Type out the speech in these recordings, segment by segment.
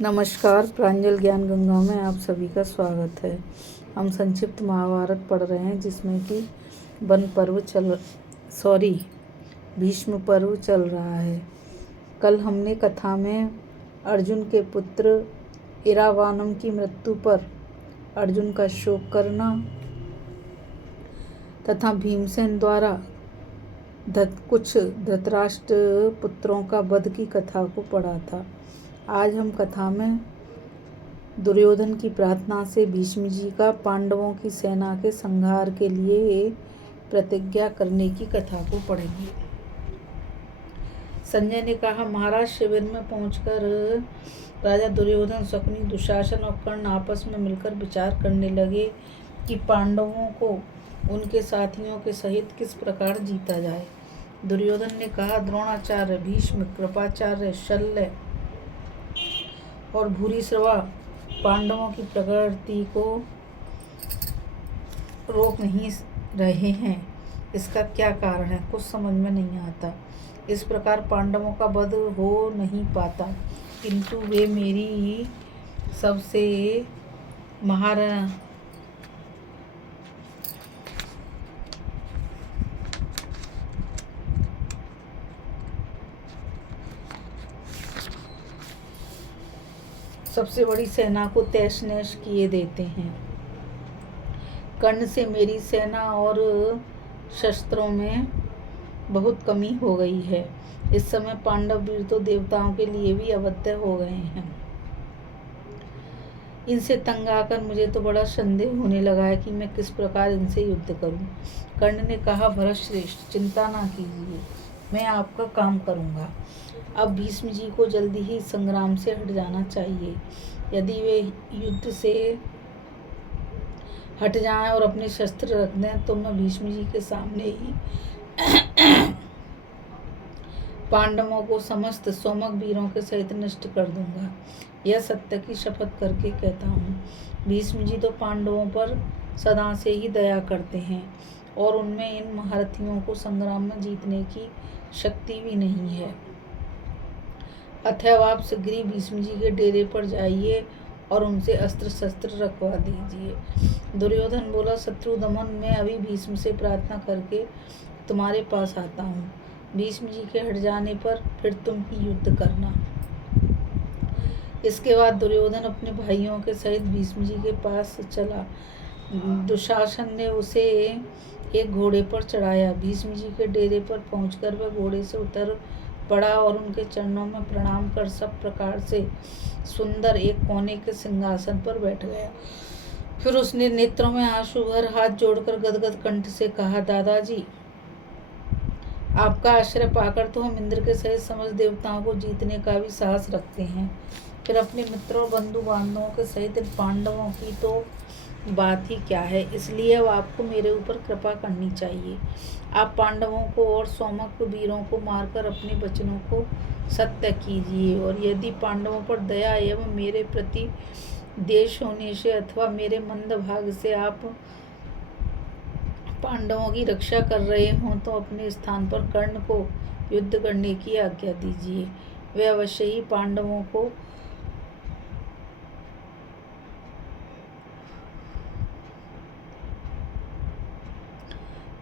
नमस्कार, प्रांजल ज्ञान गंगा में आप सभी का स्वागत है। हम संक्षिप्त महाभारत पढ़ रहे हैं जिसमें कि भीष्म पर्व चल रहा है। कल हमने कथा में अर्जुन के पुत्र इरावानम की मृत्यु पर अर्जुन का शोक करना तथा भीमसेन द्वारा कुछ धृतराष्ट्र पुत्रों का वध की कथा को पढ़ा था। आज हम कथा में दुर्योधन की प्रार्थना से भीष्म जी का पांडवों की सेना के संहार के लिए प्रतिज्ञा करने की कथा को पढ़ेंगे। संजय ने कहा, महाराज, शिविर में पहुंचकर राजा दुर्योधन, शकुनी, दुशासन और कर्ण आपस में मिलकर विचार करने लगे कि पांडवों को उनके साथियों के सहित किस प्रकार जीता जाए। दुर्योधन ने कहा, द्रोणाचार्य, भीष्म, कृपाचार्य, शल्य और भूरिश्रवा पांडवों की प्रगति को रोक नहीं रहे हैं। इसका क्या कारण है, कुछ समझ में नहीं आता। इस प्रकार पांडवों का वध हो नहीं पाता, किंतु वे मेरी सबसे बड़ी सेना को तहस नहस किए देते हैं। कर्ण से मेरी सेना और शस्त्रों में बहुत कमी हो गई है। इस समय पांडव वीर तो देवताओं के लिए भी अवध्य हो गए हैं। इनसे तंग आकर मुझे तो बड़ा संदेह होने लगा है कि मैं किस प्रकार इनसे युद्ध करूं। कर्ण ने कहा, भरतश्रेष्ठ, चिंता ना कीजिए, मैं आपका काम करूंगा। अब भीष्म जी को जल्दी ही संग्राम से हट जाना चाहिए। यदि वे युद्ध से हट जाएं और अपने शस्त्र रख दें तो मैं भीष्म जी के सामने ही पांडवों को समस्त सोमक वीरों के सहित नष्ट कर दूंगा। यह सत्य की शपथ करके कहता हूँ। भीष्म जी तो पांडवों पर सदा से ही दया करते हैं और उनमें इन महारथियों को संग्राम में जीतने की शक्ति भी नहीं है। अतएव आप शीघ्र ही भीष्म जी के डेरे पर जाइए और उनसे अस्त्र शस्त्र रखवा दीजिए। दुर्योधन बोला, शत्रु दमन, मैं अभी भीष्म से प्रार्थना करके तुम्हारे पास आता हूँ। भीष्म जी के हट जाने पर फिर तुम ही युद्ध करना। इसके बाद दुर्योधन अपने भाइयों के सहित भीष्म जी के पास चला। दुशासन ने उसे एक घोड़े पर चढ़ाया। भीष्म जी के डेरे पर पहुंचकर वह घोड़े से उतर पड़ा और उनके चरणों में प्रणाम कर सब प्रकार से सुंदर एक कोने के सिंहासन पर बैठ गया। फिर उसने नेत्रों में आंसू भर हाथ जोड़कर गदगद कंठ से कहा, दादाजी, आपका आश्रय पाकर तो हम इंद्र के सहित समस्त देवताओं को जीतने का भी साहस रखते हैं। फिर अपने मित्रों और बंधु बांधवों के सहित पांडवों की तो बात ही क्या है। इसलिए अब आपको मेरे ऊपर कृपा करनी चाहिए। आप पांडवों को और सोमक वीरों को मारकर अपने वचनों को सत्य कीजिए, और यदि पांडवों पर दया एवं मेरे प्रति देश होने से अथवा मेरे मंद भाग से आप पांडवों की रक्षा कर रहे हों तो अपने स्थान पर कर्ण को युद्ध करने की आज्ञा दीजिए। वे अवश्य ही पांडवों को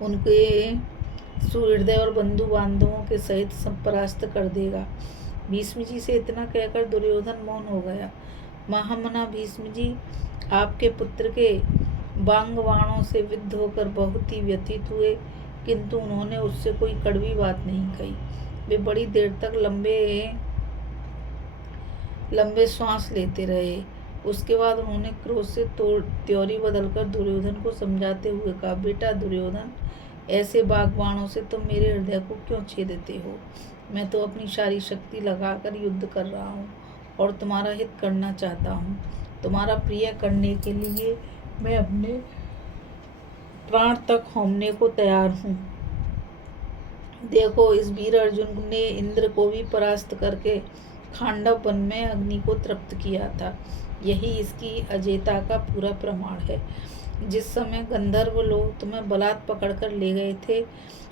उनके सुहृदय और बंधु बांधवों के सहित सब परास्त कर देगा। भीष्म जी से इतना कहकर दुर्योधन मौन हो गया। महामना भीष्म जी आपके पुत्र के बांग बाणों से विद्ध होकर बहुत ही व्यथित हुए, किंतु उन्होंने उससे कोई कड़वी बात नहीं कही। वे बड़ी देर तक लंबे श्वास लेते रहे। उसके बाद उन्होंने क्रोध से त्योरी बदलकर दुर्योधन को समझाते हुए कहा, बेटा दुर्योधन, ऐसे बागबाणों से तुम मेरे हृदय को क्यों छेदते हो? मैं तो अपनी सारी शक्ति लगाकर युद्ध कर रहा हूँ और तुम्हारा हित करना चाहता हूँ। तुम्हारा प्रिय करने के लिए मैं अपने प्राण तक होमने को तैयार हूँ। देखो, इस वीर अर्जुन ने इंद्र को भी परास्त करके खांडव वन में अग्नि को तृप्त किया था। यही इसकी अजेयता का पूरा प्रमाण है। जिस समय गंधर्व लोग तुम्हें बलात् पकड़कर ले गए थे,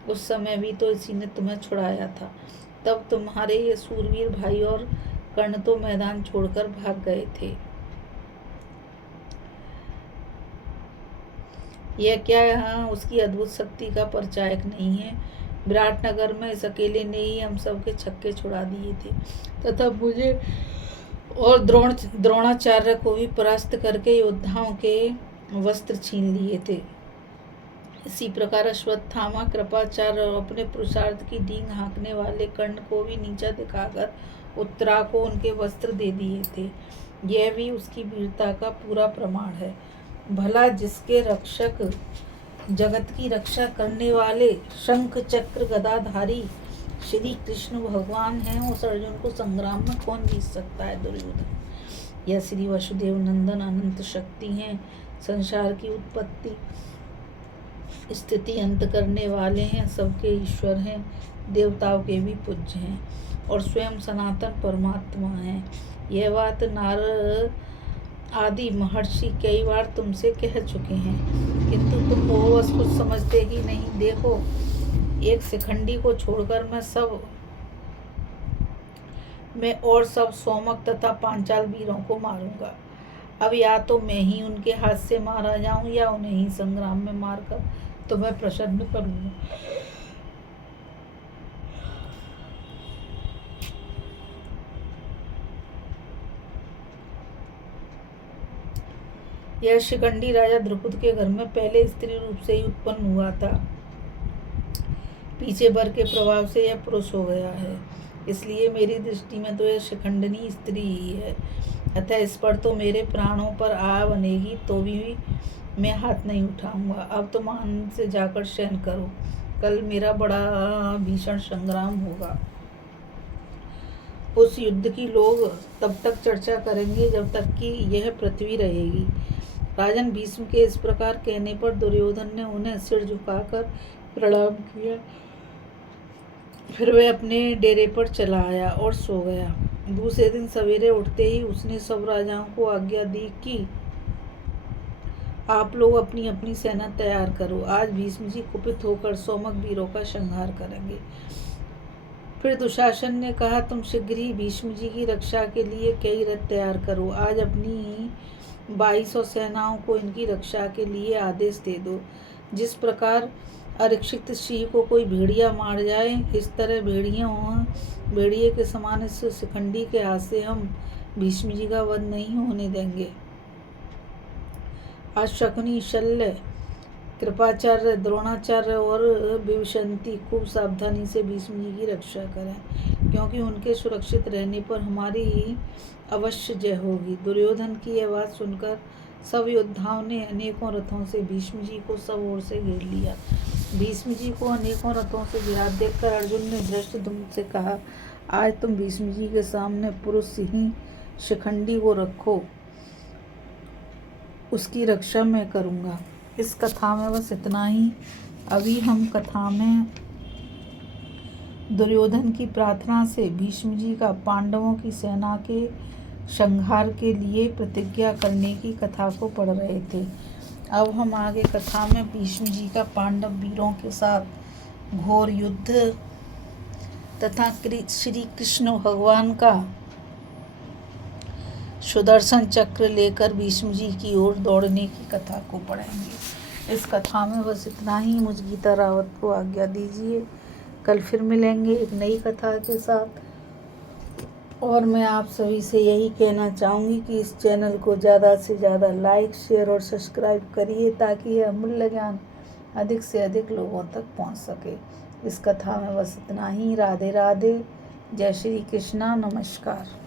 उस समय भी तो इसी ने तुम्हें छुड़ाया था। तब तुम्हारे ये सूरवीर भाई और कर्ण तो मैदान छोड़कर भाग गए थे। यह क्या यहाँ उसकी अद्भुत शक्ति का परिचायक नहीं है? विराटनगर में इस अकेले ने ही हम सबके छक्के छुड़ा दिए थे तथा मुझे और द्रोणाचार्य को भी परास्त करके योद्धाओं के वस्त्र छीन लिए थे। इसी प्रकार अश्वत्थामा, कृपाचार्य और अपने पुरुषार्थ की डींग हाँकने वाले कर्ण को भी नीचा दिखाकर उत्तरा को उनके वस्त्र दे दिए थे। यह भी उसकी वीरता का पूरा प्रमाण है। भला जिसके रक्षक जगत की रक्षा करने वाले शंख चक्र गदाधारी श्री कृष्ण भगवान हैं, उस अर्जुन को संग्राम में कौन जीत सकता है? दुर्योधन। यह श्री वसुदेव नंदन अनंत शक्ति हैं, संसार की उत्पत्ति स्थिति अंत करने वाले हैं, सबके ईश्वर हैं, देवताओं के भी पूज्य हैं और स्वयं सनातन परमात्मा हैं। यह बात नारद आदि महर्षि कई बार तुमसे कह चुके हैं, किंतु तुम वो बस कुछ समझते ही नहीं। देखो, एक शिखंडी को छोड़कर मैं और सब सोमक तथा पांचाल वीरों को मारूंगा। अब या तो मैं ही उनके हाथ से मारा जाऊं या उन्हें ही संग्राम में मारकर तुम्हें प्रसन्न करूंगा। यह शिखंडी राजा द्रुपद के घर में पहले स्त्री रूप से ही उत्पन्न हुआ था, पीछे वर के प्रभाव से यह पुरुष हो गया है, इसलिए मेरी दृष्टि में तो यह शिखंडनी स्त्री ही है। अतः इस पर तो मेरे प्राणों पर आ बनेगी तो भी मैं हाथ नहीं उठाऊंगा। अब तुम आनंद से जाकर शयन करो, कल मेरा बड़ा भीषण संग्राम होगा। उस युद्ध की लोग तब तक चर्चा करेंगे जब तक कि यह पृथ्वी रहेगी। राजन भीष्म के इस प्रकार कहने पर दुर्योधन ने उन्हें सिर झुकाकर प्रणाम किया। फिर वह अपने डेरे पर चला आया और सो गया। दूसरे दिन सवेरे उठते ही उसने सब राजाओं को आज्ञा दी कि आप लोग अपनी अपनी सेना तैयार करो, आज भीष्म जी कुपित होकर सोमक वीरों का संहार करेंगे। फिर दुशासन ने कहा, तुम शीघ्र ही भीष्म जी की रक्षा के लिए कई रथ तैयार करो। आज अपनी 2200 सेनाओं को इनकी रक्षा के लिए आदेश दे दो। जिस प्रकार अरक्षित सिंह को कोई भेड़िया मार जाए, इस तरह भेड़िए के समान इस शिखंडी के हाथ से हम भीष्म जी का वध नहीं होने देंगे। आज शकुनी, शल्य, कृपाचार्य, द्रोणाचार्य और विभीषणी खूब सावधानी से भीष्म जी की रक्षा करें, क्योंकि उनके सुरक्षित रहने पर हमारी ही अवश्य जय होगी। दुर्योधन की यह बात सुनकर सब योद्धाओं ने अनेकों रथों से भीष्म जी को सब ओर से घेर लिया। भीष्म जी को अनेकों रथों से घिरा देखकर अर्जुन ने धृष्टद्युम्न से कहा, आज तुम भीष्म जी के सामने पुरुष ही शिखंडी को रखो, उसकी रक्षा मैं करूँगा। इस कथा में बस इतना ही। अभी हम कथा में दुर्योधन की प्रार्थना से भीष्म जी का पांडवों की सेना के संहार के लिए प्रतिज्ञा करने की कथा को पढ़ रहे थे। अब हम आगे कथा में भीष्म जी का पांडव वीरों के साथ घोर युद्ध तथा श्री कृष्ण भगवान का सुदर्शन चक्र लेकर भीष्म जी की ओर दौड़ने की कथा को पढ़ेंगे। इस कथा में बस इतना ही। मुझ गीता रावत को आज्ञा दीजिए। कल फिर मिलेंगे एक नई कथा के साथ। और मैं आप सभी से यही कहना चाहूँगी कि इस चैनल को ज़्यादा से ज़्यादा लाइक, शेयर और सब्सक्राइब करिए, ताकि यह अमूल्य ज्ञान अधिक से अधिक लोगों तक पहुँच सके। इस कथा में बस इतना ही। राधे राधे। जय श्री कृष्णा। नमस्कार।